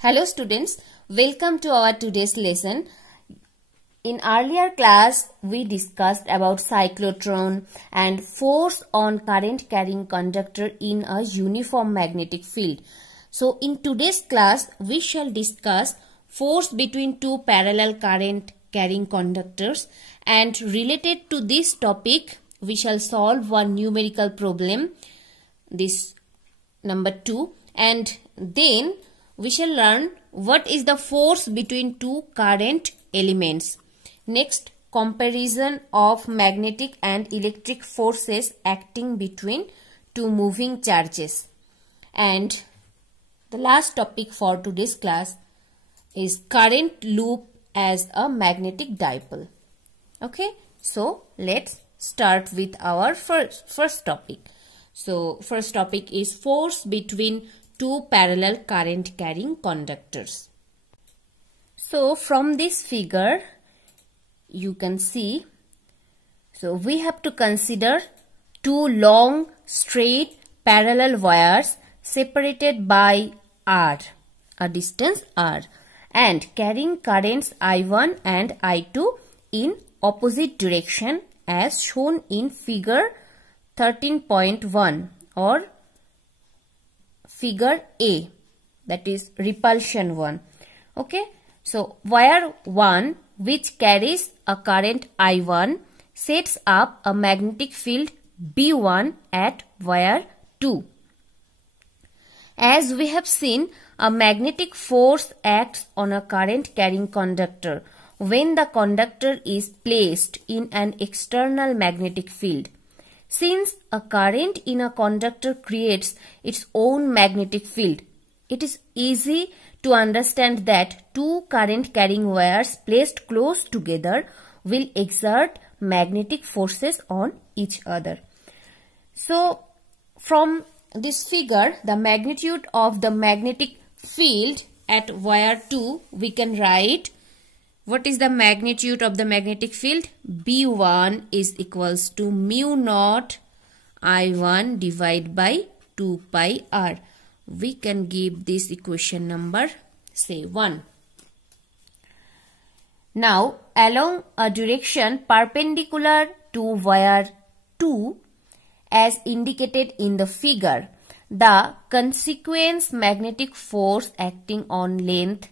Hello students, welcome to our today's lesson. In earlier class, we discussed about cyclotron and force on current carrying conductor in a uniform magnetic field. So in today's class, we shall discuss force between two parallel current carrying conductors, and related to this topic, we shall solve one numerical problem, this number 2, and then we shall learn what is the force between two current elements. Next, comparison of magnetic and electric forces acting between two moving charges. And the last topic for today's class is current loop as a magnetic dipole. Okay, so let's start with our first topic. So first topic is force between two parallel current carrying conductors. So from this figure you can see, so we have to consider two long straight parallel wires separated by R, a distance R, and carrying currents I1 and I2 in opposite direction as shown in figure 13.1 or figure A, that is repulsion 1. Okay, so wire 1, which carries a current I1, sets up a magnetic field B1 at wire 2. As we have seen, a magnetic force acts on a current carrying conductor when the conductor is placed in an external magnetic field. Since a current in a conductor creates its own magnetic field, it is easy to understand that two current carrying wires placed close together will exert magnetic forces on each other. So from this figure, the magnitude of the magnetic field at wire 2, we can write, what is the magnitude of the magnetic field? B1 is equals to mu naught I1 divided by 2 pi R. We can give this equation number, say 1. Now, along a direction perpendicular to wire 2, as indicated in the figure, the consequent magnetic force acting on length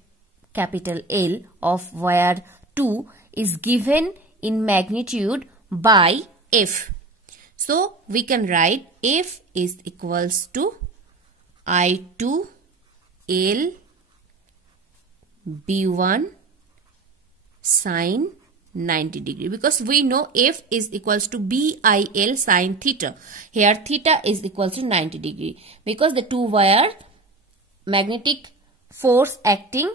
capital L of wire 2 is given in magnitude by F. So we can write F is equals to I2 L B1 sine 90 degree, because we know F is equals to BIL sine theta. Here theta is equals to 90 degree because the two wire magnetic force acting,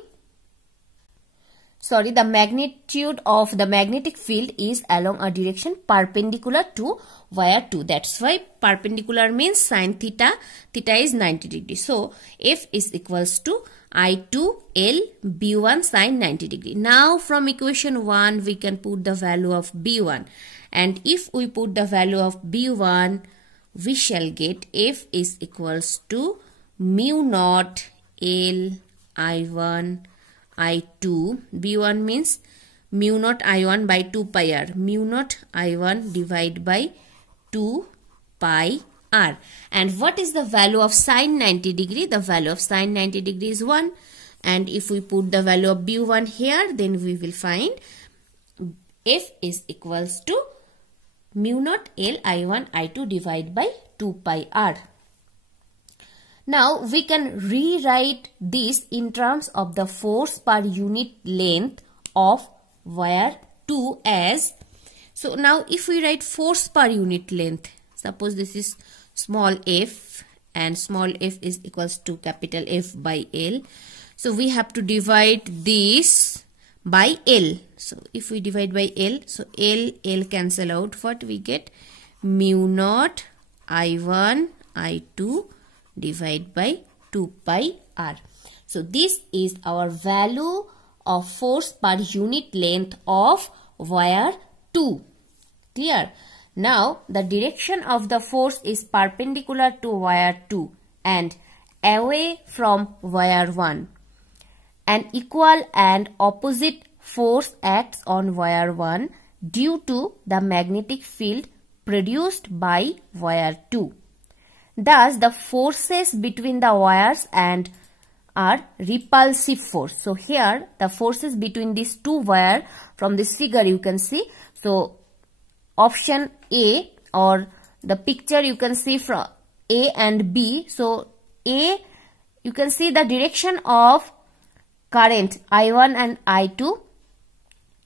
the magnitude of the magnetic field is along a direction perpendicular to wire 2. That's why perpendicular means sine theta, theta is 90 degree. So F is equals to I2 L B1 sine 90 degree. Now from equation 1 we can put the value of B1, and if we put the value of B1, we shall get F is equals to mu naught L I1 I2. B1 means mu naught I1 by 2 pi R. Mu naught I1 divided by 2 pi R. And what is the value of sine 90 degree? The value of sine 90 degree is 1. And if we put the value of B1 here, then we will find F is equals to mu naught L I1 I2 divided by 2 pi R. Now we can rewrite this in terms of the force per unit length of wire 2 as, so now if we write force per unit length, suppose this is small f and small f is equals to capital F by L. So we have to divide this by L. So if we divide by L, so L cancel out, what we get? Mu naught I1 I2 divided by 2 pi R. So this is our value of force per unit length of wire 2. Clear? Now the direction of the force is perpendicular to wire 2 and away from wire 1. an equal and opposite force acts on wire 1 due to the magnetic field produced by wire 2. Thus, the forces between the wires and are repulsive force. So here the forces between these two wires from this figure you can see. So option A, or the picture you can see from A and B. So A, you can see the direction of current I1 and I2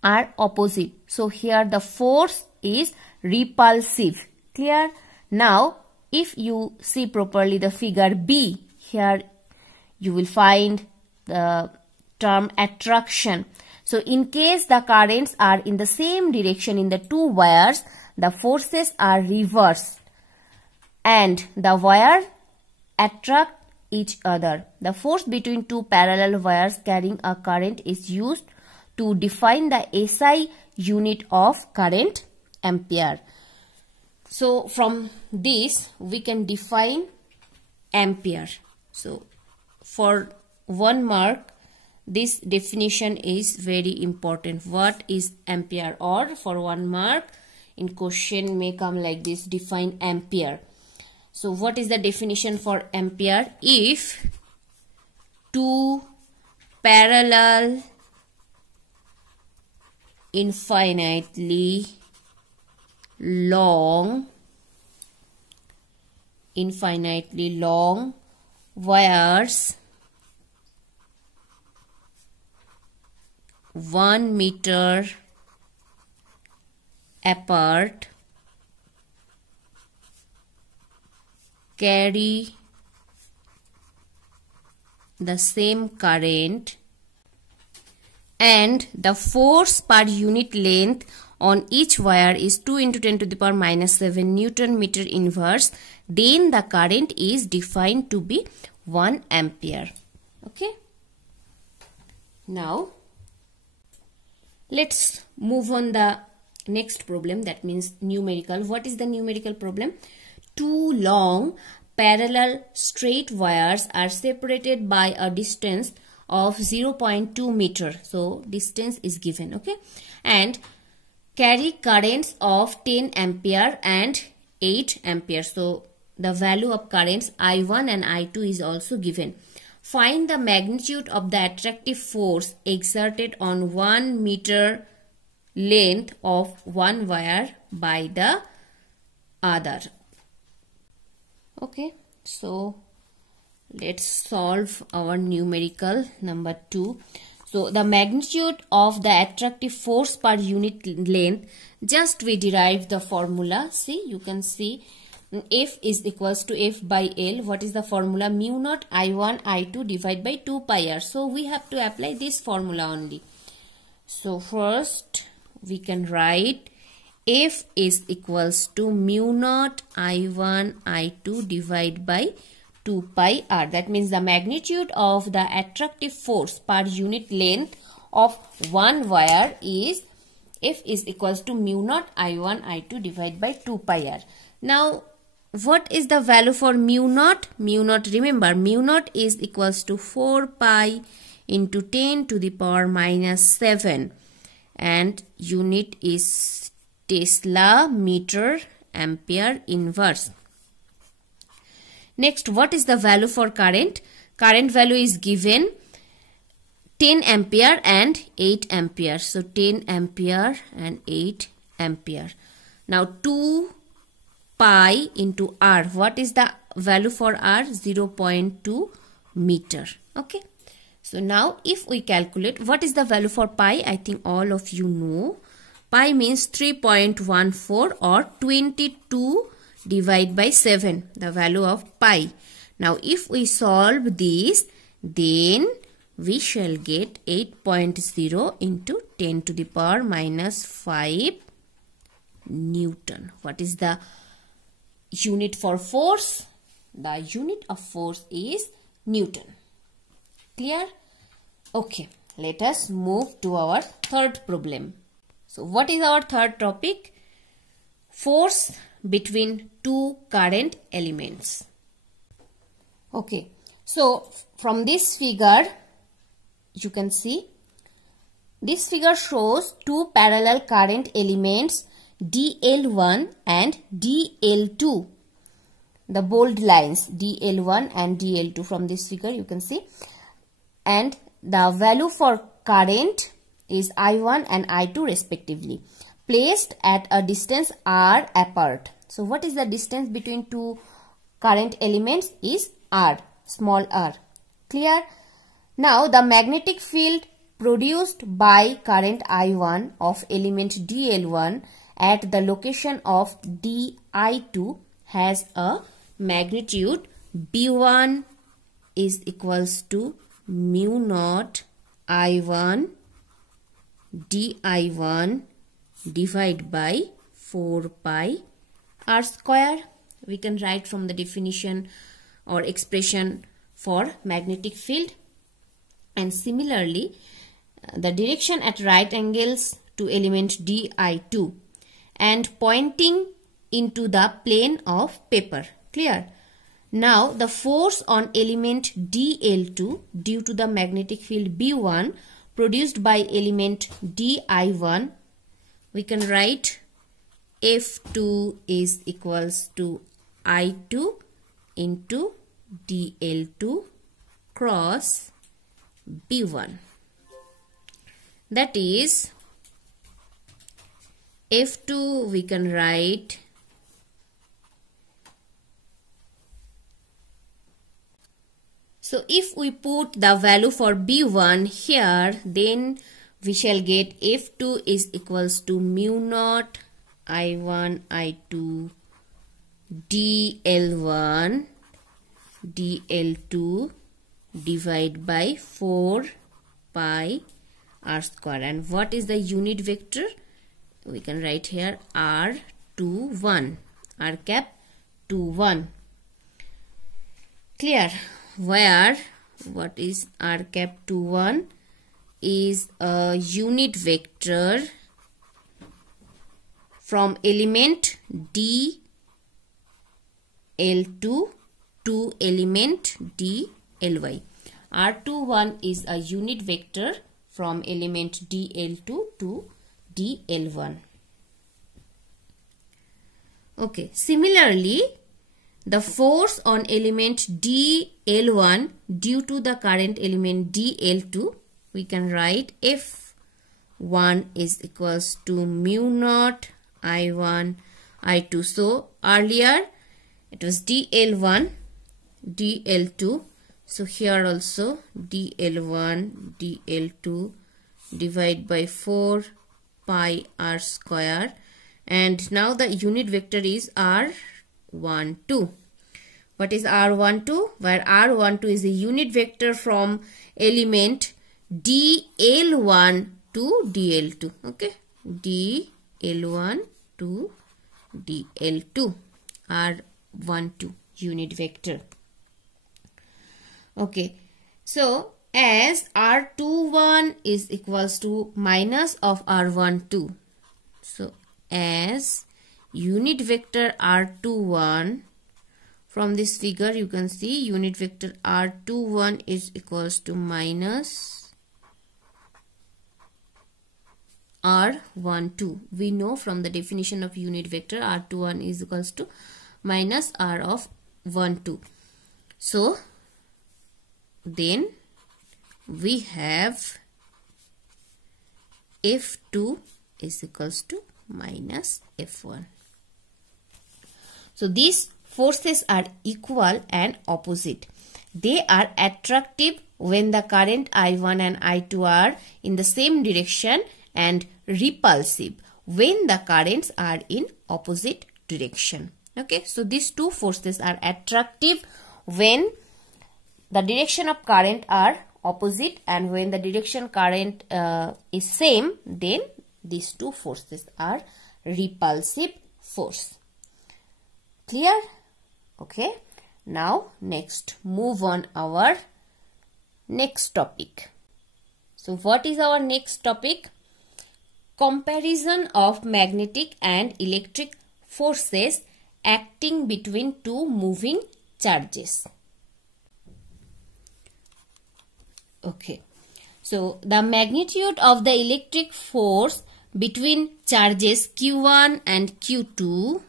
are opposite. So here the force is repulsive. Clear? Now if you see properly the figure B, here you will find the term attraction. So in case the currents are in the same direction in the two wires, the forces are reversed and the wire attract each other. The force between two parallel wires carrying a current is used to define the SI unit of current, ampere. So from this we can define ampere. So for 1 mark this definition is very important. What is ampere? Or for 1 mark in question may come like this, define ampere. So what is the definition for ampere? If two parallel infinitely long wires 1 meter apart carry the same current and the force per unit length on each wire is 2 into 10 to the power minus 7 Newton meter inverse, then the current is defined to be 1 ampere. Okay. Now let's move on the next problem, that means numerical. What is the numerical problem? Two long parallel straight wires are separated by a distance of 0.2 meter. So distance is given, okay, and carry currents of 10 ampere and 8 ampere. So the value of currents I1 and I2 is also given. Find the magnitude of the attractive force exerted on 1 meter length of one wire by the other. Okay, so let's solve our numerical number 2. So the magnitude of the attractive force per unit length, just we derived the formula. See, you can see F is equals to F by L. What is the formula? Mu naught I1 I2 divided by 2 pi r. So we have to apply this formula only. So first we can write F is equals to mu naught I1 I2 divided by 2 pi r. That means the magnitude of the attractive force per unit length of one wire is F is equals to mu naught I1 I2 divided by 2 pi r. Now what is the value for mu naught? Mu naught, remember, mu naught is equals to 4 pi into 10 to the power minus 7 and unit is Tesla meter ampere inverse. Next, what is the value for current? Current value is given 10 ampere and 8 ampere. So 10 ampere and 8 ampere. Now 2 pi into r. What is the value for r? 0.2 meter. Okay. So now if we calculate, what is the value for pi? I think all of you know. Pi means 3.14 or 22 divided by 7, the value of pi. Now if we solve this, then we shall get 8.0 into 10 to the power minus 5 Newton. What is the unit for force? The unit of force is Newton. Clear? Okay, let us move to our third problem. So what is our third topic? Force between two current elements. Okay, so from this figure you can see this figure shows two parallel current elements DL1 and DL2. The bold lines DL1 and DL2 from this figure you can see, and the value for current is I1 and I2 respectively, placed at a distance r apart. So what is the distance between two current elements is r, small r. Clear? Now the magnetic field produced by current I1 of element DL1 at the location of DI2 has a magnitude B1 is equals to mu naught I1 DI1 divided by 4 pi r square. We can write from the definition or expression for magnetic field. And similarly, the direction at right angles to element DI2 and pointing into the plane of paper. Clear? Now the force on element DL2 due to the magnetic field B1 produced by element DI1, we can write F2 is equals to I2 into DL2 cross B1. That is F2 we can write so if we put the value for B1 here, then we shall get F2 is equals to mu naught I1 I2 DL1 DL2 divided by 4 pi r square. And what is the unit vector? We can write here R21, r cap 21. Clear? Where what is r cap 21 is a unit vector from element DL2 to element DLY. R21 is a unit vector from element DL2 to DL1. Okay, similarly, the force on element DL1 due to the current element DL2, we can write F1 is equals to mu naught I1 I2. So earlier it was DL1 DL2. So here also DL1 DL2 divide by 4 pi r square, and now the unit vector is R12. What is R12? Where R12 is a unit vector from element DL1 to DL2. Okay, DL1 to DL2, R12 unit vector. Okay, so as R21 is equals to minus of R12, so as unit vector R21 from this figure you can see unit vector R21 is equals to minus R12. We know from the definition of unit vector R21 is equals to minus R of 12. So then we have F2 is equals to minus F1. So these forces are equal and opposite. They are attractive when the current I1 and I2 are in the same direction and repulsive when the currents are in opposite direction. Okay, so these two forces are attractive when the direction of current are opposite, and when the direction current is same, then these two forces are repulsive force. Clear? Okay. Now next move on our next topic. So what is our next topic? Comparison of magnetic and electric forces acting between two moving charges. Okay. So the magnitude of the electric force between charges Q1 and Q2.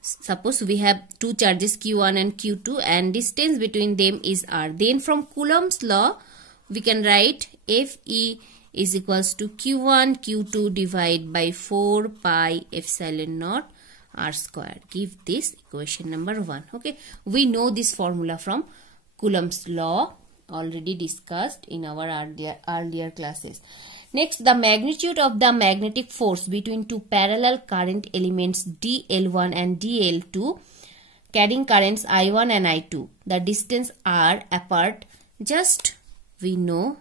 Suppose we have two charges Q1 and Q2 and distance between them is R. Then from Coulomb's law, we can write Fe is equals to Q1 Q2 divided by 4 pi epsilon naught R square. Give this equation number 1. Okay, we know this formula from Coulomb's law, already discussed in our earlier classes. Next, the magnitude of the magnetic force between two parallel current elements dl1 and dl2 carrying currents I1 and I2. The distance r apart, just we know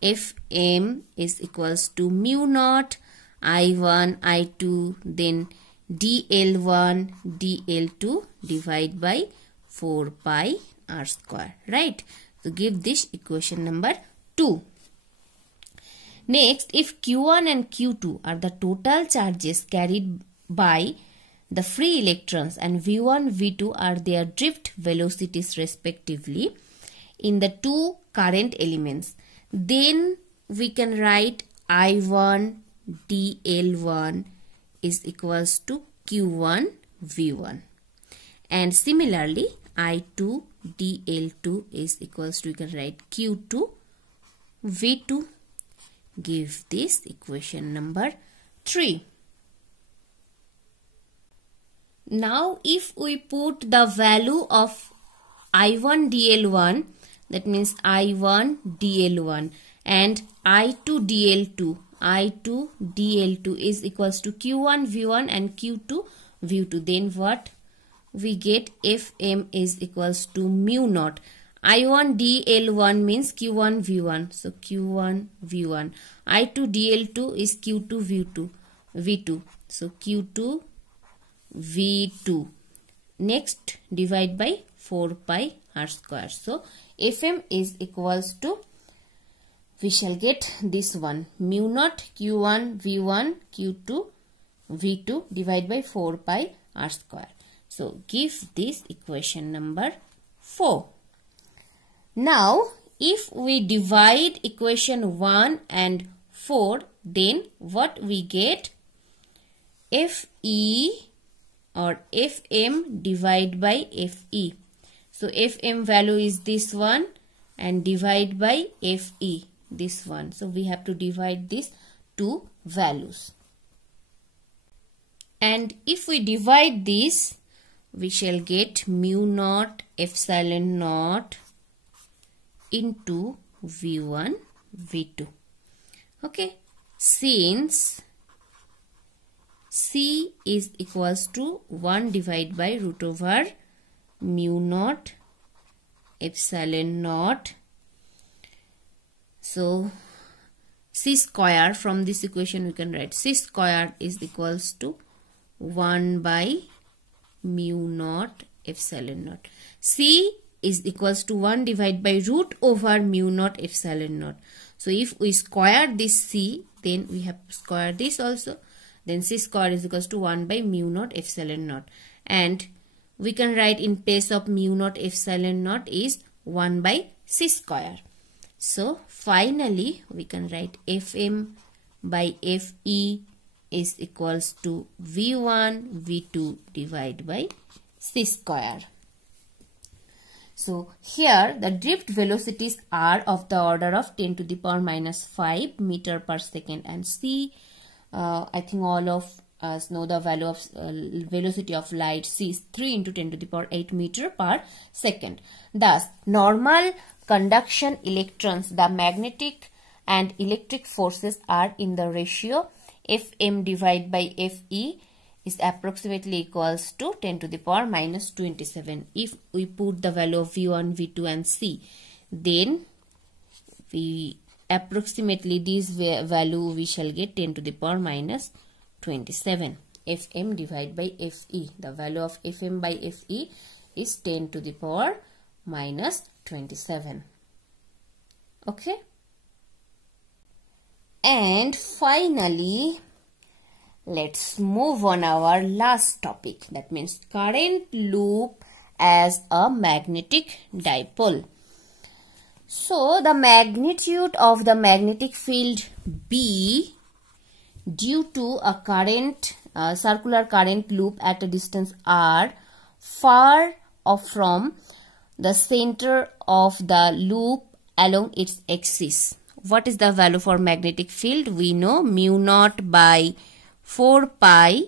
Fm is equals to mu naught I1 I2 then dl1 dl2 divided by 4 pi r square, right? So give this equation number 2. Next, if Q1 and Q2 are the total charges carried by the free electrons and V1, V2 are their drift velocities respectively in the two current elements, then we can write I1 dl1 is equals to Q1 V1, and similarly I2 dl2 is equals to, we can write Q2 V2. Give this equation number 3. Now if we put the value of I1 dl1, that means I1 dl1 and I2 dl2 is equals to Q1 V1 and Q2 V2, then what we get? Fm is equals to mu naught I1 dl1 means Q1 V1, so Q1 V1. I2 dl2 is Q2 V2, so Q2 V2. Next, divide by 4 pi r square. So Fm is equals to, we shall get this one, mu naught Q1 V1 Q2 V2 divided by 4 pi r square. So give this equation number 4. Now, if we divide equation 1 and 4, then what we get? Fe or Fm divided by Fe. So Fm value is this one and divide by Fe, this one. So we have to divide these two values. And if we divide this, we shall get mu naught epsilon naught into V1 V2. Okay, since C is equals to 1 divided by root over mu naught epsilon naught, so C square, from this equation we can write C square is equals to 1 by mu naught epsilon naught. C is equals to 1 divided by root over mu naught epsilon naught. So if we square this C, then we have to square this also. Then C square is equals to 1 by mu naught epsilon naught. And we can write in place of mu naught epsilon naught is 1 by C square. So finally we can write Fm by Fe is equals to V1 V2 divided by C square. So here the drift velocities are of the order of 10 to the power minus 5 meter per second, and C, I think all of us know the value of velocity of light. C is 3 into 10 to the power 8 meter per second. Thus, normal conduction electrons, the magnetic and electric forces are in the ratio Fm divided by Fe is approximately equals to 10 to the power minus 27. If we put the value of V1, V2 and C, then we approximately this value we shall get 10 to the power minus 27. Fm divided by Fe. The value of Fm by Fe is 10 to the power minus 27. Okay. And finally, let's move on our last topic, that means current loop as a magnetic dipole. So the magnitude of the magnetic field B due to a current circular current loop at a distance r far off from the center of the loop along its axis. What is the value for magnetic field? We know mu naught by 4 pi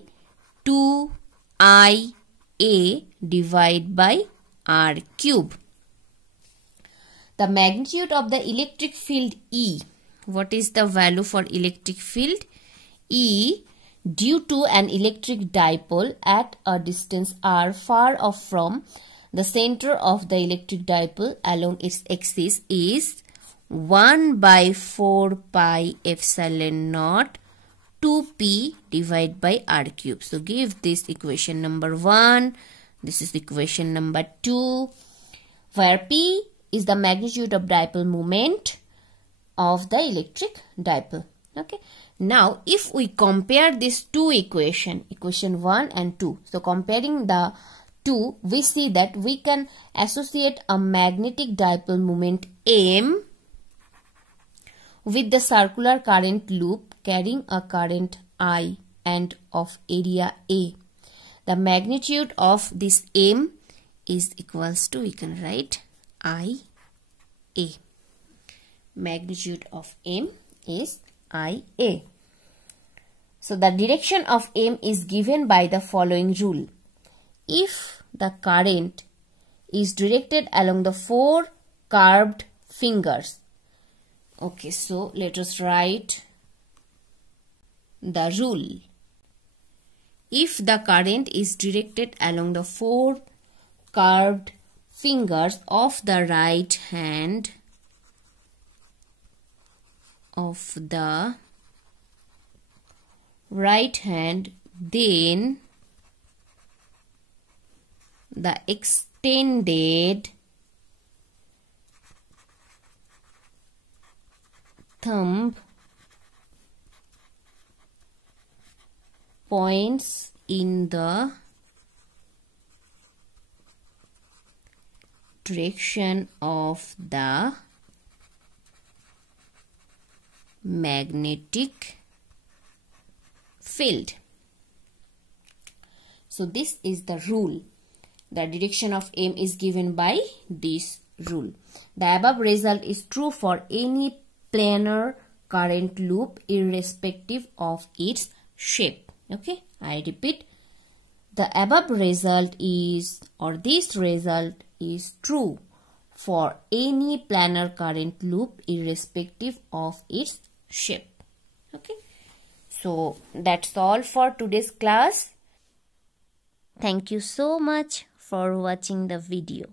2 I A divided by r cube. The magnitude of the electric field E. What is the value for electric field? E due to an electric dipole at a distance r far off from the center of the electric dipole along its axis is 1 by 4 pi epsilon naught 2p divided by r cube. So give this equation number 1. This is equation number 2, where p is the magnitude of dipole moment of the electric dipole. Okay. Now, if we compare these two equation 1 and 2. So comparing the two, we see that we can associate a magnetic dipole moment M with the circular current loop carrying a current I and of area A. The magnitude of this M is equals to, we can write I A. Magnitude of M is I A. So the direction of M is given by the following rule. If the current is directed along the 4 curved fingers. Okay, so let us write the rule. If the current is directed along the 4 curved fingers of the right hand then the extended thumb points in the direction of the magnetic field. So this is the rule. The direction of M is given by this rule. The above result is true for any planar current loop irrespective of its shape. Okay, I repeat. The above result is, or this result is true for any planar current loop irrespective of its shape. Okay, so that's all for today's class. Thank you so much for watching the video.